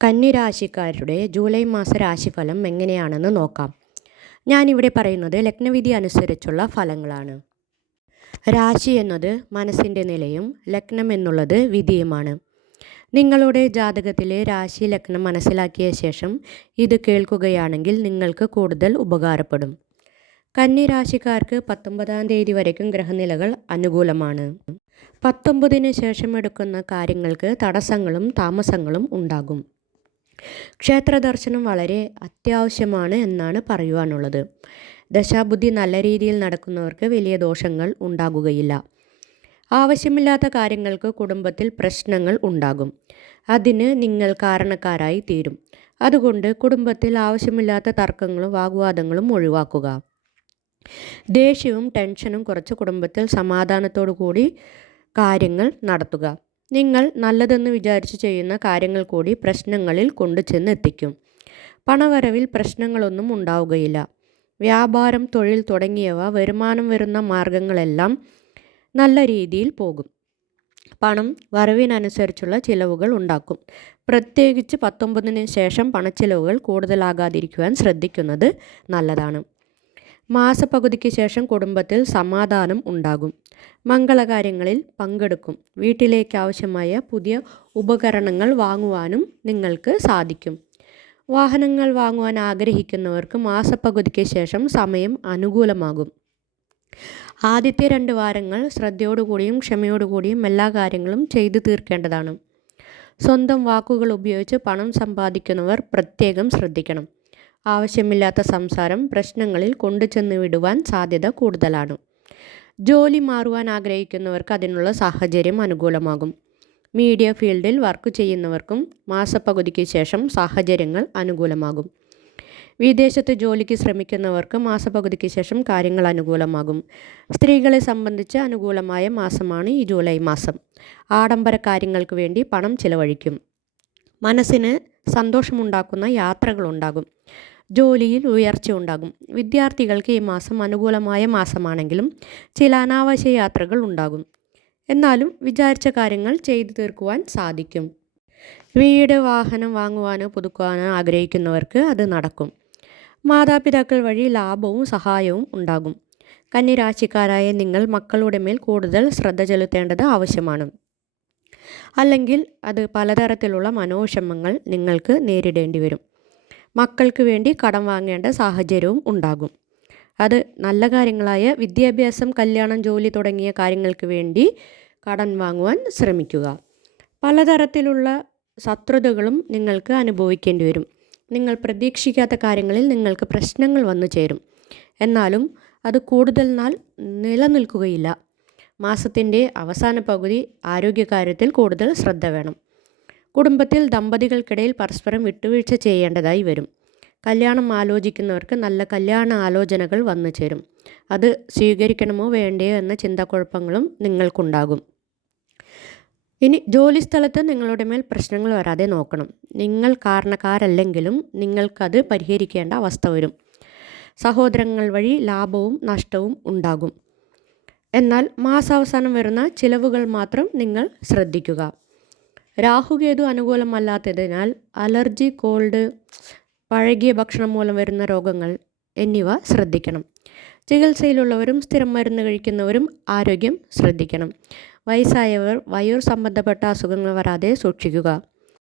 കന്നിരാശിക്കാരുടെ July മാസ രാശിഫലം എങ്ങനെയാണെന്ന് നോക്കാം. ഞാനിവിടെ പറയുന്നത് ലഗ്നവിധി അനുസരിച്ചുള്ള ഫലങ്ങളാണ്. രാശി എന്നത് മനസ്സിന്റെ നിലയും ലഗ്നം എന്നുള്ളത് വിധിയുമാണ്. നിങ്ങളുടെ ജാതകത്തിലെ രാശി ലഗ്നം മനസ്സിലാക്കിയ ശേഷം ഇത് കേൾക്കുകയാണെങ്കിൽ നിങ്ങൾക്ക് കൂടുതൽ ഉപകാരപ്പെടും. കന്നി രാശിക്കാർക്ക് പത്തൊമ്പതാം തീയതി വരയ്ക്കും ഗ്രഹനിലകൾ അനുകൂലമാണ്. പത്തൊമ്പതിന് ശേഷം എടുക്കുന്ന കാര്യങ്ങൾക്ക് തടസ്സങ്ങളും താമസങ്ങളും ഉണ്ടാകും. ക്ഷേത്ര ദർശനം വളരെ അത്യാവശ്യമാണ് എന്നാണ് പറയുവാനുള്ളത്. ദശാബുദ്ധി നല്ല രീതിയിൽ നടക്കുന്നവർക്ക് വലിയ ദോഷങ്ങൾ ഉണ്ടാകുകയില്ല. ആവശ്യമില്ലാത്ത കാര്യങ്ങൾക്ക് കുടുംബത്തിൽ പ്രശ്നങ്ങൾ ഉണ്ടാകും. അതിന് നിങ്ങൾ കാരണക്കാരായി തീരും. അതുകൊണ്ട് കുടുംബത്തിൽ ആവശ്യമില്ലാത്ത തർക്കങ്ങളും വാഗ്വാദങ്ങളും ഒഴിവാക്കുക. ദേഷ്യവും ടെൻഷനും കുറച്ച് കുടുംബത്തിൽ സമാധാനത്തോടു കൂടി കാര്യങ്ങൾ നടത്തുക. നിങ്ങൾ നല്ലതെന്ന് വിചാരിച്ച് ചെയ്യുന്ന കാര്യങ്ങൾ കൂടി പ്രശ്നങ്ങളിൽ കൊണ്ടു ചെന്ന് എത്തിക്കും പണവരവിൽ പ്രശ്നങ്ങളൊന്നും ഉണ്ടാവുകയില്ല. വ്യാപാരം തൊഴിൽ തുടങ്ങിയവ വരുമാനം വരുന്ന മാർഗങ്ങളെല്ലാം നല്ല രീതിയിൽ പോകും. പണം വരവിനനുസരിച്ചുള്ള ചിലവുകൾ ഉണ്ടാക്കും. പ്രത്യേകിച്ച് പത്തൊമ്പതിന് ശേഷം പണച്ചിലവുകൾ കൂടുതലാകാതിരിക്കുവാൻ ശ്രദ്ധിക്കുന്നത് നല്ലതാണ്. മാസപകുതിക്ക് ശേഷം കുടുംബത്തിൽ സമാധാനം ഉണ്ടാകും. മംഗളകാര്യങ്ങളിൽ പങ്കെടുക്കും. വീട്ടിലേക്ക് ആവശ്യമായ പുതിയ ഉപകരണങ്ങൾ വാങ്ങുവാനും നിങ്ങൾക്ക് സാധിക്കും. വാഹനങ്ങൾ വാങ്ങുവാൻ ആഗ്രഹിക്കുന്നവർക്ക് മാസപ്പകുതിക്ക് ശേഷം സമയം അനുകൂലമാകും. ആദ്യത്തെ രണ്ട് വാരങ്ങൾ ശ്രദ്ധയോടുകൂടിയും ക്ഷമയോടുകൂടിയും എല്ലാ കാര്യങ്ങളും ചെയ്തു തീർക്കേണ്ടതാണ്. സ്വന്തം വാക്കുകൾ ഉപയോഗിച്ച് പണം സമ്പാദിക്കുന്നവർ പ്രത്യേകം ശ്രദ്ധിക്കണം. ആവശ്യമില്ലാത്ത സംസാരം പ്രശ്നങ്ങളിൽ കൊണ്ടുചെന്ന് വിടുവാൻ സാധ്യത കൂടുതലാണ്. ജോലി മാറുവാൻ ആഗ്രഹിക്കുന്നവർക്ക് അതിനുള്ള സാഹചര്യം അനുകൂലമാകും. മീഡിയ ഫീൽഡിൽ വർക്ക് ചെയ്യുന്നവർക്കും മാസപ്പകുതിക്ക് ശേഷം സാഹചര്യങ്ങൾ അനുകൂലമാകും. വിദേശത്ത് ജോലിക്ക് ശ്രമിക്കുന്നവർക്ക് മാസപകുതിക്ക് ശേഷം കാര്യങ്ങൾ അനുകൂലമാകും. സ്ത്രീകളെ സംബന്ധിച്ച് അനുകൂലമായ മാസമാണ് ഈ ജൂലൈ മാസം. ആഡംബര കാര്യങ്ങൾക്ക് വേണ്ടി പണം ചിലവഴിക്കും. മനസ്സിന് സന്തോഷമുണ്ടാക്കുന്ന യാത്രകളുണ്ടാകും ജോലിയിൽ ഉയർച്ച ഉണ്ടാകും. വിദ്യാർത്ഥികൾക്ക് ഈ മാസം അനുകൂലമായ മാസമാണെങ്കിലും ചില അനാവശ്യ യാത്രകൾ ഉണ്ടാകും. എന്നാലും വിചാരിച്ച കാര്യങ്ങൾ ചെയ്തു തീർക്കുവാൻ സാധിക്കും. വീട് വാഹനം വാങ്ങുവാനോ പുതുക്കുവാനോ ആഗ്രഹിക്കുന്നവർക്ക് അത് നടക്കും. മാതാപിതാക്കൾ വഴി ലാഭവും സഹായവും ഉണ്ടാകും. കന്നിരാശിക്കാരായ നിങ്ങൾ മക്കളുടെ മേൽ കൂടുതൽ ശ്രദ്ധ ചെലുത്തേണ്ടത് ആവശ്യമാണ്. അല്ലെങ്കിൽ അത് പലതരത്തിലുള്ള മനോവിഷമങ്ങൾ നിങ്ങൾക്ക് നേരിടേണ്ടി വരും. മക്കൾക്ക് വേണ്ടി കടം വാങ്ങേണ്ട സാഹചര്യവും ഉണ്ടാകും. അത് നല്ല കാര്യങ്ങളായ വിദ്യാഭ്യാസം കല്യാണം ജോലി തുടങ്ങിയ കാര്യങ്ങൾക്ക് വേണ്ടി കടം വാങ്ങുവാൻ ശ്രമിക്കുക. പലതരത്തിലുള്ള ശത്രുതകളും നിങ്ങൾക്ക് അനുഭവിക്കേണ്ടി വരും. നിങ്ങൾ പ്രതീക്ഷിക്കാത്ത കാര്യങ്ങളിൽ നിങ്ങൾക്ക് പ്രശ്നങ്ങൾ വന്നു ചേരും. എന്നാലും അത് കൂടുതൽ നാൾ നിലനിൽക്കുകയില്ല. മാസത്തിന്റെ അവസാന പകുതി ആരോഗ്യകാര്യത്തിൽ കൂടുതൽ ശ്രദ്ധ വേണം. കുടുംബത്തിൽ ദമ്പതികൾക്കിടയിൽ പരസ്പരം വിട്ടുവീഴ്ച ചെയ്യേണ്ടതായി വരും. കല്യാണം ആലോചിക്കുന്നവർക്ക് നല്ല കല്യാണ ആലോചനകൾ വന്നു ചേരും. അത് സ്വീകരിക്കണമോ വേണ്ടയോ എന്ന ചിന്താക്കുഴപ്പങ്ങളും നിങ്ങൾക്കുണ്ടാകും. ഇനി ജോലിസ്ഥലത്ത് നിങ്ങളുടെ മേൽ പ്രശ്നങ്ങൾ വരാതെ നോക്കണം. നിങ്ങൾ കാരണക്കാരല്ലെങ്കിലും നിങ്ങൾക്കത് പരിഹരിക്കേണ്ട അവസ്ഥ വരും. സഹോദരങ്ങൾ വഴി ലാഭവും നഷ്ടവും ഉണ്ടാകും. എന്നാൽ മാസാവസാനം വരുന്ന ചിലവുകൾ മാത്രം നിങ്ങൾ ശ്രദ്ധിക്കുക. രാഹുകേതു അനുകൂലമല്ലാത്തതിനാൽ അലർജി കോൾഡ് പഴകിയ ഭക്ഷണം മൂലം വരുന്ന രോഗങ്ങൾ എന്നിവ ശ്രദ്ധിക്കണം. ചികിത്സയിലുള്ളവരും സ്ഥിരം മരുന്ന് കഴിക്കുന്നവരും ആരോഗ്യം ശ്രദ്ധിക്കണം. വയസ്സായവർ വയോർ സംബന്ധപ്പെട്ട അസുഖങ്ങൾ വരാതെ സൂക്ഷിക്കുക.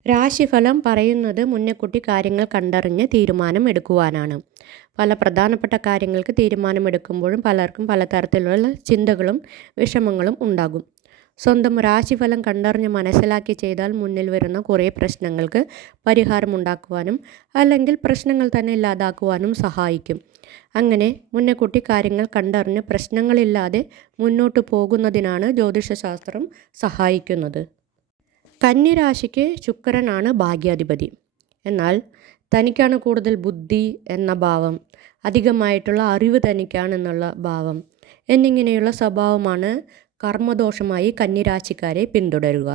രാശിഫലം പറയുന്നത് മുന്നേക്കുട്ടി കാര്യങ്ങൾ കണ്ടറിഞ്ഞ് തീരുമാനം എടുക്കുവാനാണ് പല പ്രധാനപ്പെട്ട കാര്യങ്ങൾക്ക് തീരുമാനമെടുക്കുമ്പോഴും പലർക്കും പലതരത്തിലുള്ള ചിന്തകളും വിഷമങ്ങളും ഉണ്ടാകും. സ്വന്തം രാശിഫലം കണ്ടറിഞ്ഞ് മനസ്സിലാക്കി ചെയ്താൽ മുന്നിൽ വരുന്ന കുറേ പ്രശ്നങ്ങൾക്ക് പരിഹാരമുണ്ടാക്കുവാനും അല്ലെങ്കിൽ പ്രശ്നങ്ങൾ തന്നെ ഇല്ലാതാക്കുവാനും സഹായിക്കും. അങ്ങനെ മുന്നേക്കുട്ടി കാര്യങ്ങൾ കണ്ടറിഞ്ഞ് പ്രശ്നങ്ങളില്ലാതെ മുന്നോട്ട് പോകുന്നതിനാണ് ജ്യോതിഷശാസ്ത്രം സഹായിക്കുന്നത്. കന്നിരാശിക്ക് ശുക്രനാണ് ഭാഗ്യാധിപതി. എന്നാൽ തനിക്കാണ് കൂടുതൽ ബുദ്ധി എന്ന ഭാവം അധികമായിട്ടുള്ള അറിവ് തനിക്കാണെന്നുള്ള ഭാവം എന്നിങ്ങനെയുള്ള സ്വഭാവമാണ് കർമ്മദോഷമായി കന്നിരാശിക്കാരെ പിന്തുടരുക.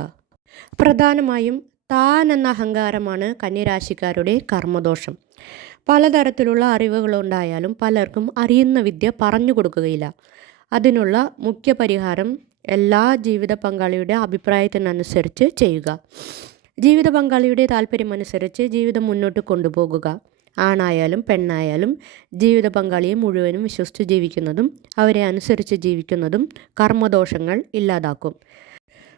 പ്രധാനമായും താൻ എന്ന അഹങ്കാരമാണ് കന്നിരാശിക്കാരുടെ കർമ്മദോഷം. പലതരത്തിലുള്ള അറിവുകളുണ്ടായാലും പലർക്കും അറിയുന്ന വിദ്യ പറഞ്ഞു കൊടുക്കുകയില്ല. അതിനുള്ള മുഖ്യ പരിഹാരം എല്ലാ ജീവിത പങ്കാളിയുടെ അഭിപ്രായത്തിനനുസരിച്ച് ചെയ്യുക. ജീവിത പങ്കാളിയുടെ താല്പര്യമനുസരിച്ച് ജീവിതം മുന്നോട്ട് കൊണ്ടുപോകുക. ആണായാലും പെണ്ണായാലും ജീവിത പങ്കാളിയെ മുഴുവനും വിശ്വസിച്ച് ജീവിക്കുന്നതും അവരെ അനുസരിച്ച് ജീവിക്കുന്നതും കർമ്മദോഷങ്ങൾ ഇല്ലാതാക്കും.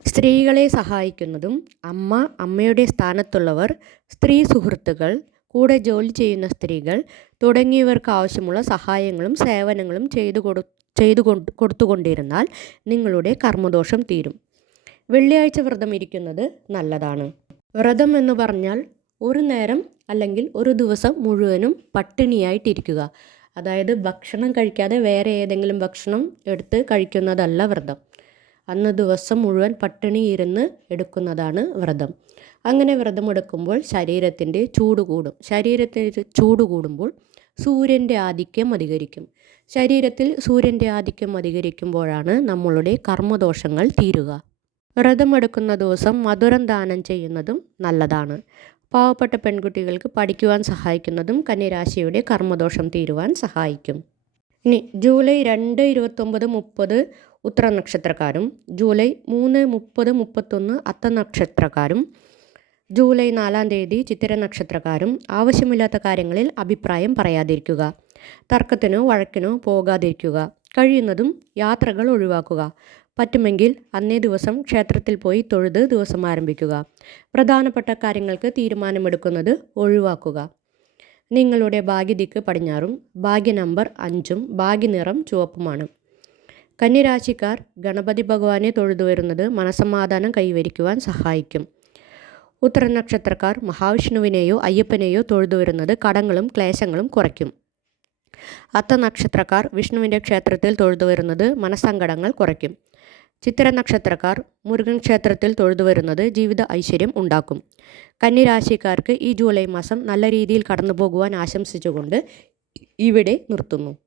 സ്ത്രീകളെ സഹായിക്കുന്നതും അമ്മ അമ്മയുടെ സ്ഥാനത്തുള്ളവർ സ്ത്രീ സുഹൃത്തുക്കൾ കൂടെ ജോലി ചെയ്യുന്ന സ്ത്രീകൾ തുടങ്ങിയവർക്ക് ആവശ്യമുള്ള സഹായങ്ങളും സേവനങ്ങളും ചെയ്തു കൊടു ചെയ്തു കൊണ്ട് കൊടുത്തുകൊണ്ടിരുന്നാൽ നിങ്ങളുടെ കർമ്മദോഷം തീരും. വെള്ളിയാഴ്ച വ്രതം ഇരിക്കുന്നത് നല്ലതാണ്. വ്രതം എന്ന് പറഞ്ഞാൽ ഒരു നേരം അല്ലെങ്കിൽ ഒരു ദിവസം മുഴുവനും പട്ടിണിയായിട്ടിരിക്കുക. അതായത് ഭക്ഷണം കഴിക്കാതെ വേറെ ഏതെങ്കിലും ഭക്ഷണം എടുത്ത് കഴിക്കുന്നതല്ല വ്രതം. അന്ന് ദിവസം മുഴുവൻ പട്ടിണി ഇരുന്ന് എടുക്കുന്നതാണ് വ്രതം. അങ്ങനെ വ്രതം എടുക്കുമ്പോൾ ശരീരത്തിന്റെ ചൂട് കൂടും. ശരീരത്തിന് ചൂട് കൂടുമ്പോൾ സൂര്യന്റെ ആധിക്യം അധികരിക്കും. ശരീരത്തിൽ സൂര്യന്റെ ആധിക്യം അധികരിക്കുമ്പോഴാണ് നമ്മളുടെ കർമ്മദോഷങ്ങൾ തീരുക. വ്രതമെടുക്കുന്ന ദിവസം മധുരം ദാനം ചെയ്യുന്നതും നല്ലതാണ്. പാവപ്പെട്ട പെൺകുട്ടികൾക്ക് പഠിക്കുവാൻ സഹായിക്കുന്നതും കന്യരാശിയുടെ കർമ്മദോഷം തീരുവാൻ സഹായിക്കും. ഇനി ജൂലൈ രണ്ട് ഇരുപത്തൊമ്പത് മുപ്പത് ഉത്തര നക്ഷത്രക്കാരും ജൂലൈ മൂന്ന് മുപ്പത് മുപ്പത്തൊന്ന് അത്ത നക്ഷത്രക്കാരും ജൂലൈ നാലാം തീയതി ചിത്തിര നക്ഷത്രക്കാരും ആവശ്യമില്ലാത്ത കാര്യങ്ങളിൽ അഭിപ്രായം പറയാതിരിക്കുക തർക്കത്തിനോ വഴക്കിനോ പോകാതിരിക്കുക കഴിയുന്നതും യാത്രകൾ ഒഴിവാക്കുക പറ്റുമെങ്കിൽ അന്നേ ദിവസം ക്ഷേത്രത്തിൽ പോയി തൊഴുത് ദിവസം ആരംഭിക്കുക. പ്രധാനപ്പെട്ട കാര്യങ്ങൾക്ക് തീരുമാനമെടുക്കുന്നത് ഒഴിവാക്കുക. നിങ്ങളുടെ ഭാഗ്യദിക്ക് പടിഞ്ഞാറും ഭാഗ്യ നമ്പർ അഞ്ചും ഭാഗ്യനിറം ചുവപ്പുമാണ്. കന്യരാശിക്കാർ ഗണപതി ഭഗവാനെ തൊഴുതു വരുന്നത് മനസമാധാനം കൈവരിക്കുവാൻ സഹായിക്കും. ഉത്തര നക്ഷത്രക്കാർ മഹാവിഷ്ണുവിനെയോ അയ്യപ്പനെയോ തൊഴുതു വരുന്നത് കടങ്ങളും ക്ലേശങ്ങളും കുറയ്ക്കും. അത്ത നക്ഷത്രക്കാർ വിഷ്ണുവിന്റെ ക്ഷേത്രത്തിൽ തൊഴുതു വരുന്നത് മനസ്സങ്കടങ്ങൾ കുറയ്ക്കും. ചിത്തിര നക്ഷത്രക്കാർ മുരുകൻ ക്ഷേത്രത്തിൽ തൊഴുതു വരുന്നത് ജീവിത ഐശ്വര്യം ഉണ്ടാക്കും. കന്നിരാശിക്കാർക്ക് ഈ ജൂലൈ മാസം നല്ല രീതിയിൽ കടന്നു പോകുവാൻ ആശംസിച്ചുകൊണ്ട് ഇവിടെ നിർത്തുന്നു.